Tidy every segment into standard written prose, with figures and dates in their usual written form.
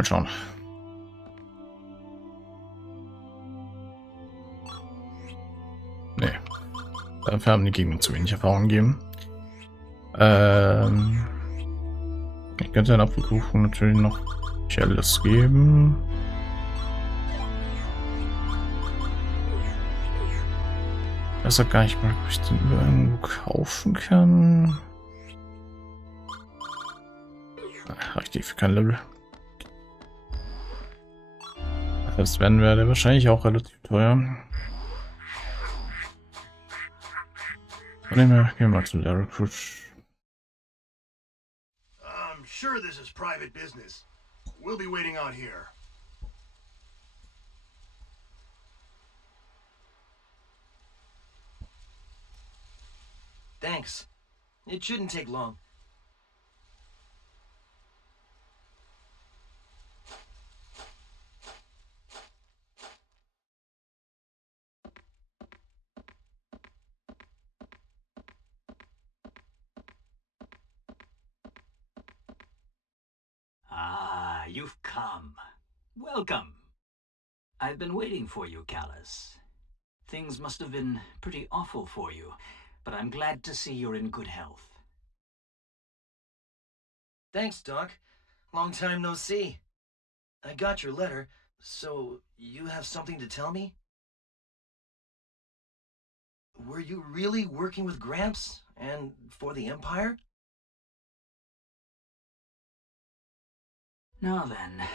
Mal schauen. Nee. Dafür haben die Gegner zu wenig Erfahrung gegeben. Ich könnte einen Apfelkuchen natürlich noch alles geben. Ich weiß auch gar nicht mal, ob ich den irgendwo kaufen kann. Reicht die für kein Level. Das werden wir wahrscheinlich auch relativ teuer. Gehen wir mal zu Larikush. I'm sure this is private business. We'll be waiting out here. Thanks. It shouldn't take long. Ah, you've come. Welcome. I've been waiting for you, Callus. Things must have been pretty awful for you, but I'm glad to see you're in good health. Thanks, Doc. Long time no see. I got your letter, so you have something to tell me? Were you really working with Gramps and for the Empire? Now then,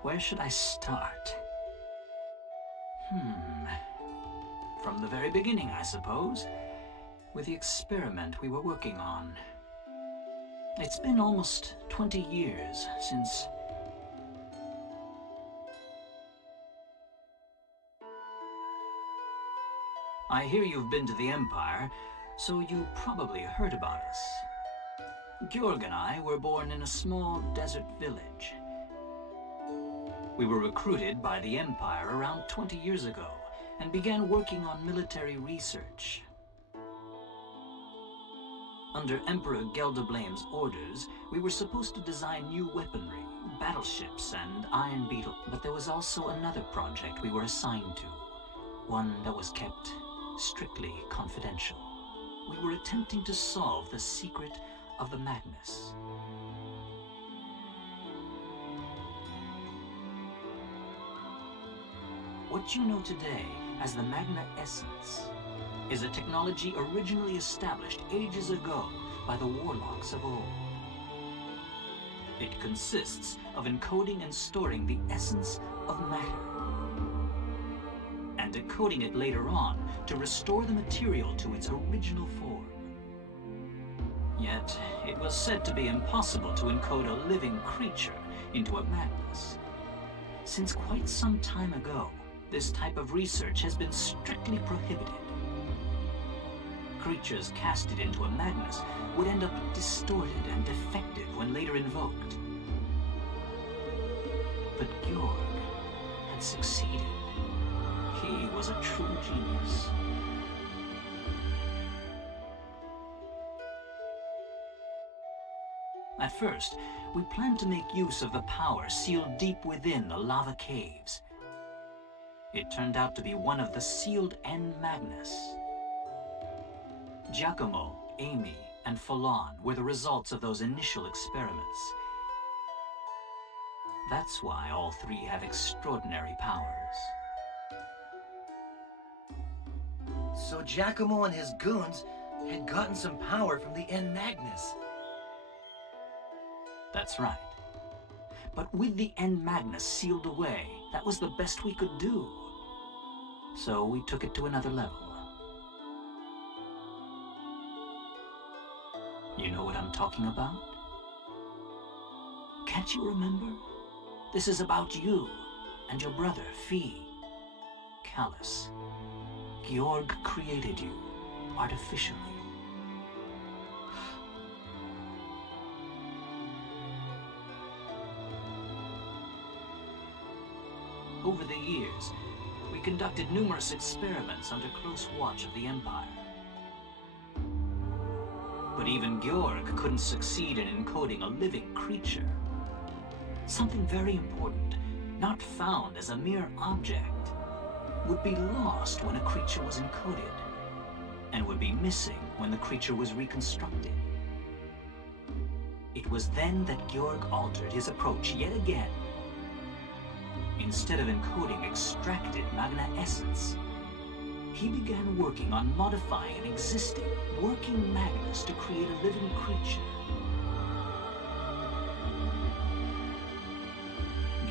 where should I start? From the very beginning, I suppose, with the experiment we were working on. It's been almost 20 years since... I hear you've been to the Empire, so you probably heard about us. Georg and I were born in a small desert village. We were recruited by the Empire around 20 years ago and began working on military research. Under Emperor Geldeblame's orders, we were supposed to design new weaponry, battleships and Iron Beetle, but there was also another project we were assigned to, one that was kept strictly confidential. We were attempting to solve the secret of the Magnus. What you know today as the Magna Essence is a technology originally established ages ago by the warlocks of old. It consists of encoding and storing the essence of matter, and decoding it later on to restore the material to its original form. Yet, it was said to be impossible to encode a living creature into a Magnus. Since quite some time ago, this type of research has been strictly prohibited. Creatures casted into a Magnus would end up distorted and defective when later invoked. But Georg had succeeded. He was a true genius. At first, we planned to make use of the power sealed deep within the lava caves. It turned out to be one of the sealed N Magnus. Giacomo, Amy, and Falon were the results of those initial experiments. That's why all three have extraordinary powers. So Giacomo and his goons had gotten some power from the N Magnus. That's right. But with the N Magnus sealed away, that was the best we could do. So we took it to another level. You know what I'm talking about? Can't you remember? This is about you and your brother, Fee. Callus. Georg created you artificially. Over the years, we conducted numerous experiments under close watch of the Empire. But even Georg couldn't succeed in encoding a living creature. something very important, not found as a mere object, would be lost when a creature was encoded, and would be missing when the creature was reconstructed. It was then that Georg altered his approach yet again. Instead of encoding extracted magna essence, he began working on modifying an existing, working Magnus to create a living creature.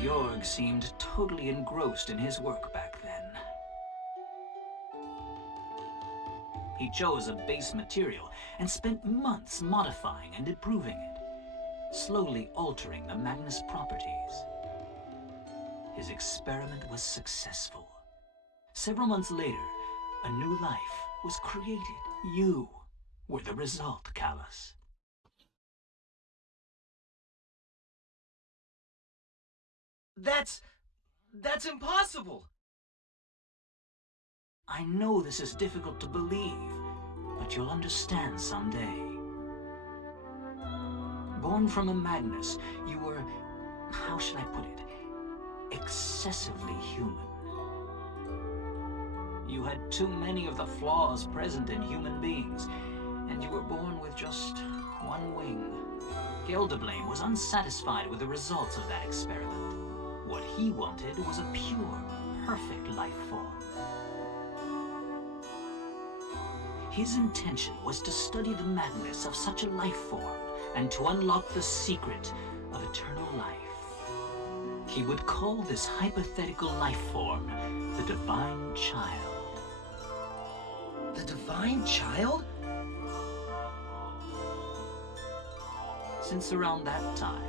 Georg seemed totally engrossed in his work back then. He chose a base material and spent months modifying and improving it, slowly altering the Magnus properties. His experiment was successful. Several months later, a new life was created. You were the result, Callus. That's impossible! I know this is difficult to believe, but you'll understand someday. Born from a Magnus, you were, how should I put it, excessively human. You had too many of the flaws present in human beings, and you were born with just one wing. Gelderblame was unsatisfied with the results of that experiment. What he wanted was a pure, perfect life form. His intention was to study the madness of such a life form and to unlock the secret of eternal life. He would call this hypothetical life form the Divine Child. The Divine Child? Since around that time,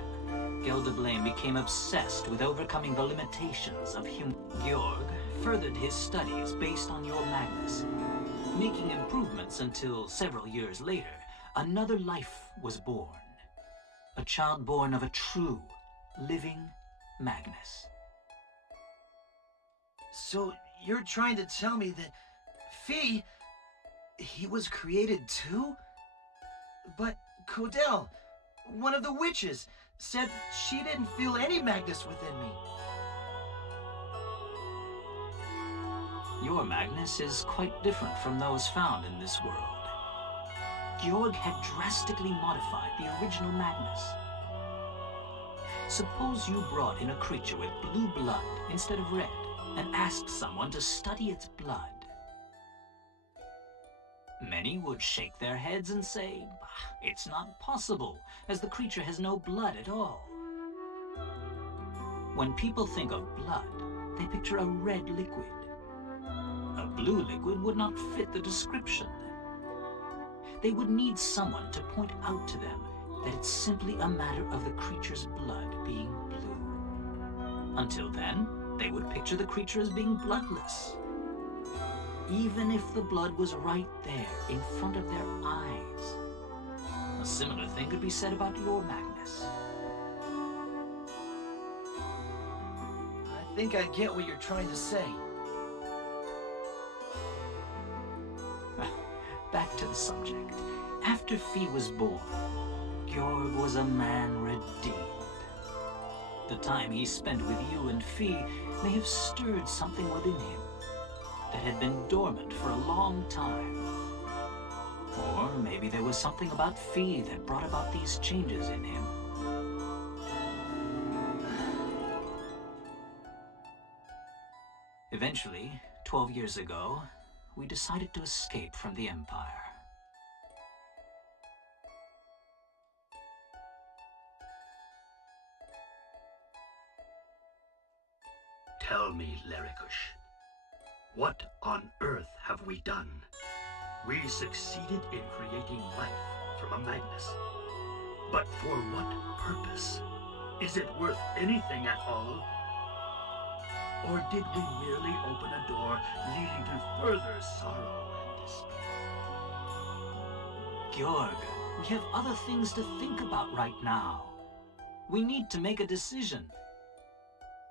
Gelderblame became obsessed with overcoming the limitations of human. Georg furthered his studies based on your Magnus, making improvements until several years later, another life was born. A child born of a true, living Magnus. So you're trying to tell me that Fee, he was created too? But Codell, one of the witches, said she didn't feel any Magnus within me. Your Magnus is quite different from those found in this world. Georg had drastically modified the original Magnus. Suppose you brought in a creature with blue blood instead of red, and asked someone to study its blood. Many would shake their heads and say, it's not possible, as the creature has no blood at all. When people think of blood, they picture a red liquid. A blue liquid would not fit the description. They would need someone to point out to them that it's simply a matter of the creature's blood being blue. Until then, they would picture the creature as being bloodless. Even if the blood was right there, in front of their eyes. A similar thing could be said about your Magnus. I think I get what you're trying to say. Back to the subject. After Fee was born, Georg was a man redeemed. The time he spent with you and Fee may have stirred something within him that had been dormant for a long time. Or maybe there was something about Fee that brought about these changes in him. Eventually, 12 years ago, we decided to escape from the Empire. Tell me, Larikush, what on earth have we done? We succeeded in creating life from a Magnus. But for what purpose? Is it worth anything at all? Or did we merely open a door leading to further sorrow and despair? Georg, we have other things to think about right now. We need to make a decision.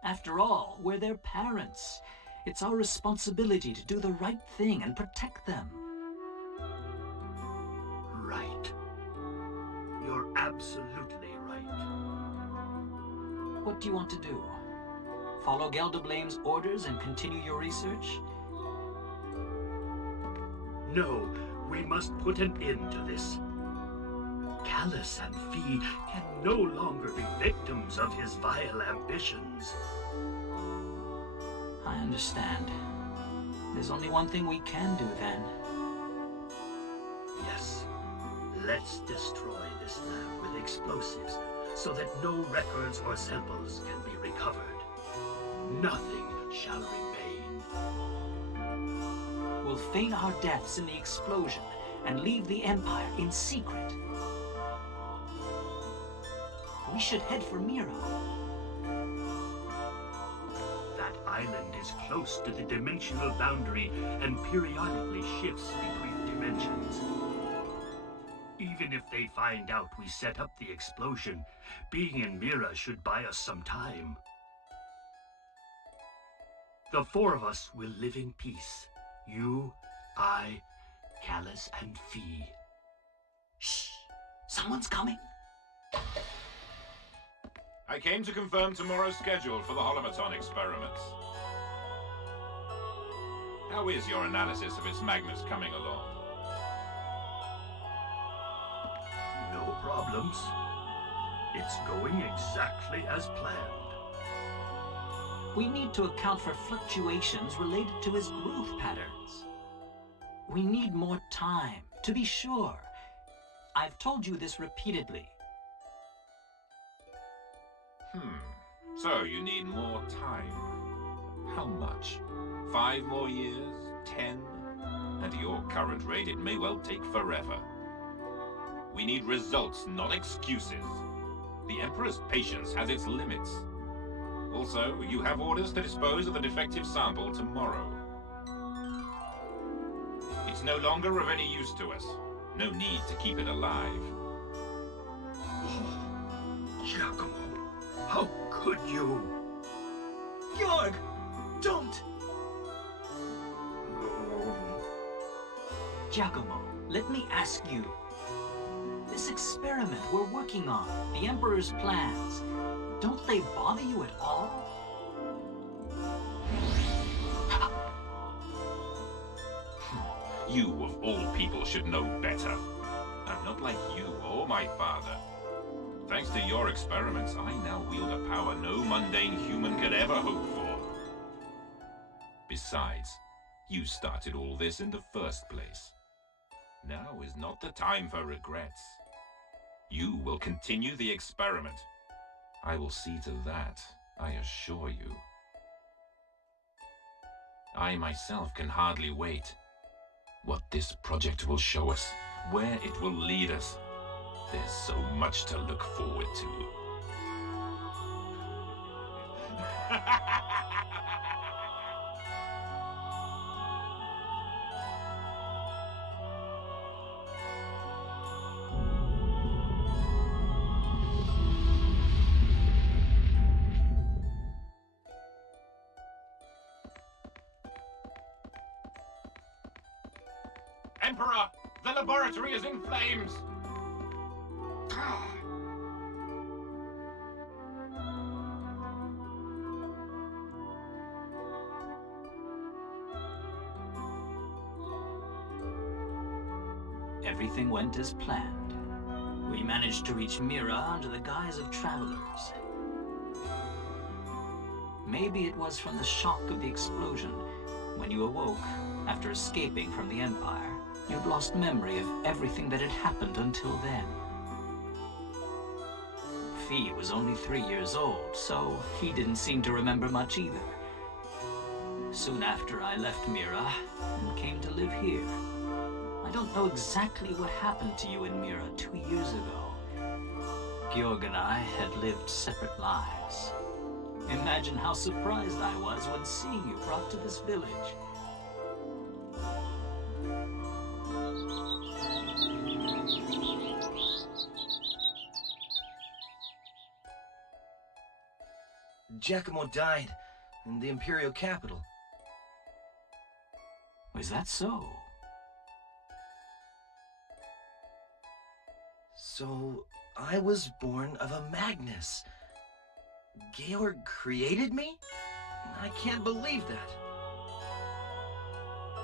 After all, we're their parents. It's our responsibility to do the right thing and protect them. Right. You're absolutely right. What do you want to do? Follow Geldoblame's orders and continue your research? No, we must put an end to this. Callus and Fee can no longer be victims of his vile ambitions. I understand. There's only one thing we can do then. Yes, let's destroy this lab with explosives so that no records or samples can be recovered. Nothing shall remain. We'll feign our deaths in the explosion and leave the Empire in secret. We should head for Mira. That island is close to the dimensional boundary and periodically shifts between dimensions. Even if they find out we set up the explosion, being in Mira should buy us some time. The four of us will live in peace. You, I, Callus, and Fee. Shh! Someone's coming! I came to confirm tomorrow's schedule for the holomaton experiments. How is your analysis of its magnets coming along? No problems. It's going exactly as planned. We need to account for fluctuations related to his growth patterns. We need more time, to be sure. I've told you this repeatedly. So you need more time. How much? 5 more years? 10? At your current rate, it may well take forever. We need results, not excuses. The Emperor's patience has its limits. Also, you have orders to dispose of the defective sample tomorrow. It's no longer of any use to us. No need to keep it alive. Giacomo, how could you? Georg! Don't! No. Giacomo, let me ask you. This experiment we're working on, the Emperor's plans, don't they bother you at all? You, of all people, should know better. I'm not like you or my father. Thanks to your experiments, I now wield a power no mundane human could ever hope for. Besides, you started all this in the first place. Now is not the time for regrets. You will continue the experiment. I will see to that, I assure you. I myself can hardly wait. What this project will show us, where it will lead us. There's so much to look forward to. Emperor! The laboratory is in flames! Everything went as planned. We managed to reach Mira under the guise of travelers. Maybe it was from the shock of the explosion. When you awoke, after escaping from the Empire, you'd lost memory of everything that had happened until then. Fee was only 3 years old, so he didn't seem to remember much either. Soon after I left Mira and came to live here. I don't know exactly what happened to you in Mira 2 years ago. Georg and I had lived separate lives. Imagine how surprised I was when seeing you brought to this village. Giacomo died in the Imperial capital. Is that so? So, I was born of a Magnus. Georg created me? I can't believe that.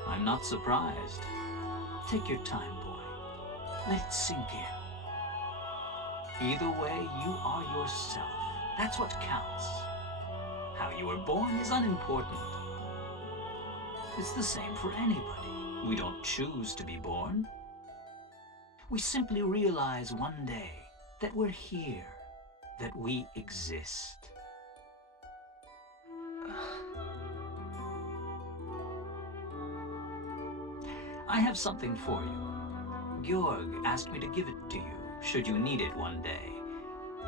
I'm not surprised. Take your time, boy. Let it sink in. Either way, you are yourself. That's what counts. How you were born is unimportant. It's the same for anybody. We don't choose to be born. We simply realize one day that we're here, that we exist. I have something for you. Georg asked me to give it to you, should you need it one day.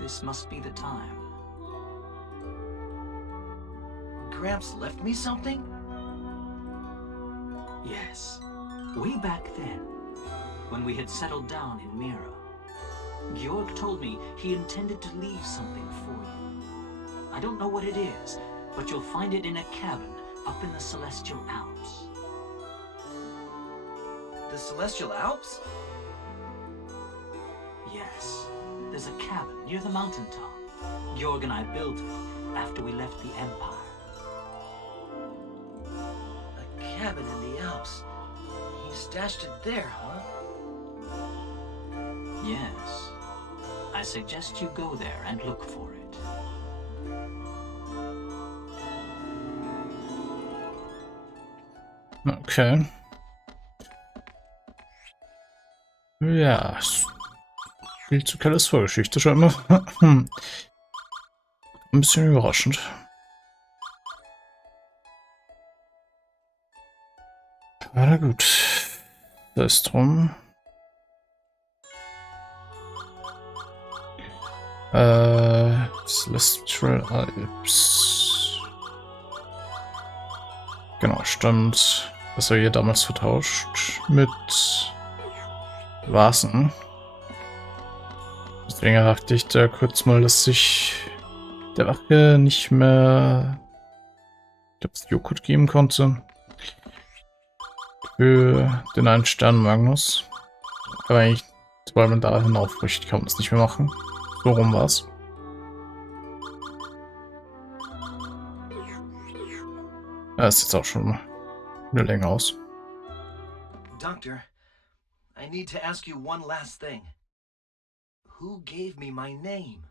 This must be the time. Gramps left me something? Yes. Way back then, when we had settled down in Mira, Georg told me he intended to leave something for you. I don't know what it is, but you'll find it in a cabin up in the Celestial Alps. The Celestial Alps? Yes. There's a cabin near the mountaintop. Georg and I built it after we left the Empire. A cabin in the Alps. He stashed it there, huh? Yes. I suggest you go there and look for it. Okay. Ja, viel zu Kalles Vorgeschichte scheinbar. Ein bisschen überraschend. Aber na gut. Da ist drum. Celestial Alps. Genau, stimmt. Das war hier damals vertauscht mit Wahrheit. Deswegen dachte ich da kurz mal, dass ich der Wache nicht mehr das Joghurt geben konnte. Für den einen Stern Magnus. Aber eigentlich, sobald man da hinaufbricht, kann man es nicht mehr machen. So rum war's. Das sieht auch schon eine Länge aus. Doctor, I need to ask you one last thing. Who gave me my name?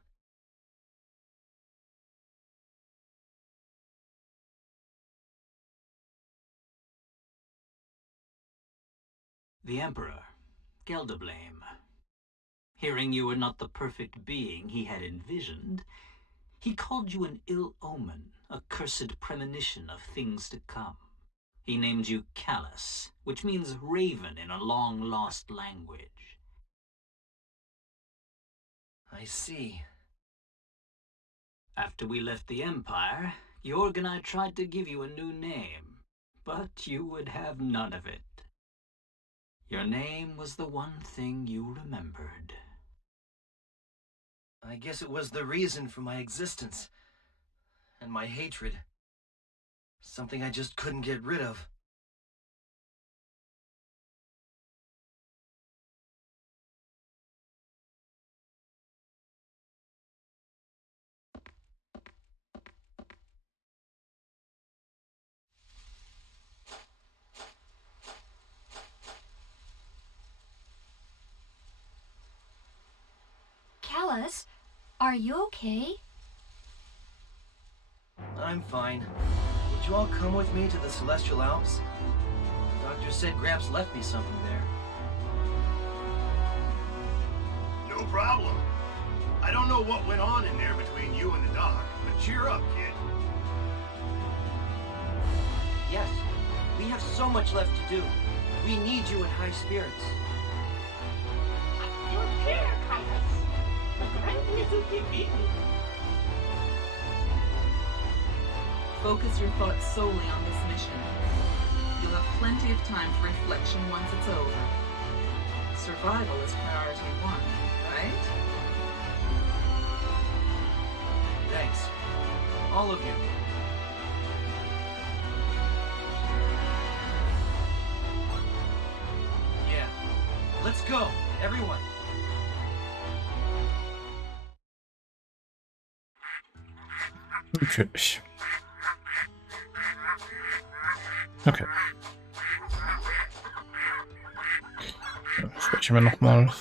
The Emperor, Gelderblame. Hearing you were not the perfect being he had envisioned, he called you an ill omen, a cursed premonition of things to come. He named you Callus, which means raven in a long-lost language. I see. After we left the Empire, Georg and I tried to give you a new name, but you would have none of it. Your name was the one thing you remembered. I guess it was the reason for my existence. And my hatred. Something I just couldn't get rid of. Callus, are you okay? I'm fine. Would you all come with me to the Celestial Alps? The doctor said Gramps left me something there. No problem. I don't know what went on in there between you and the doc, but cheer up, kid. Yes, we have so much left to do. We need you in high spirits. Your care, Kaitos. The grand wizard will be beaten. Focus your thoughts solely on this mission. You'll have plenty of time for reflection once it's over. Survival is priority one, right? Thanks. All of you. Yeah. Let's go, everyone. Natürlich. Okay. Das werde ich mir nochmal